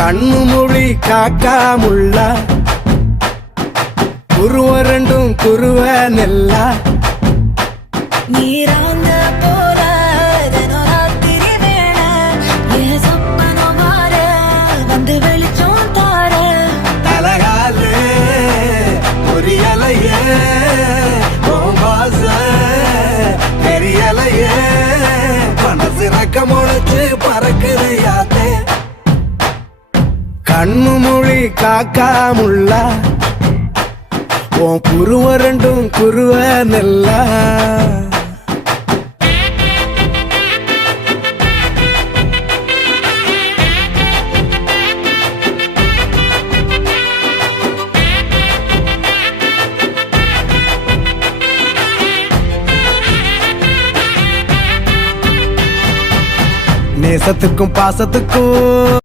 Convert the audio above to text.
கண்ணு மொழி காக்காமுள்ள குருவ ரெண்டும் குருவ நெல்லா நீராங்க போல தினராத்திரி வேண என் சொப்பனம் மாற வந்து வெளிச்சம் தார தலகாலே பொரியலையே ஓம்பாச பெரியலையே மனசு ரக்க முளைச்சு பறக்குது யாத்தே கண்ணு மொழி காக்காமுள்ள உன் குருவ ரெண்டும் குருவ நெல்லா நேசத்துக்கும் பாசத்துக்கும்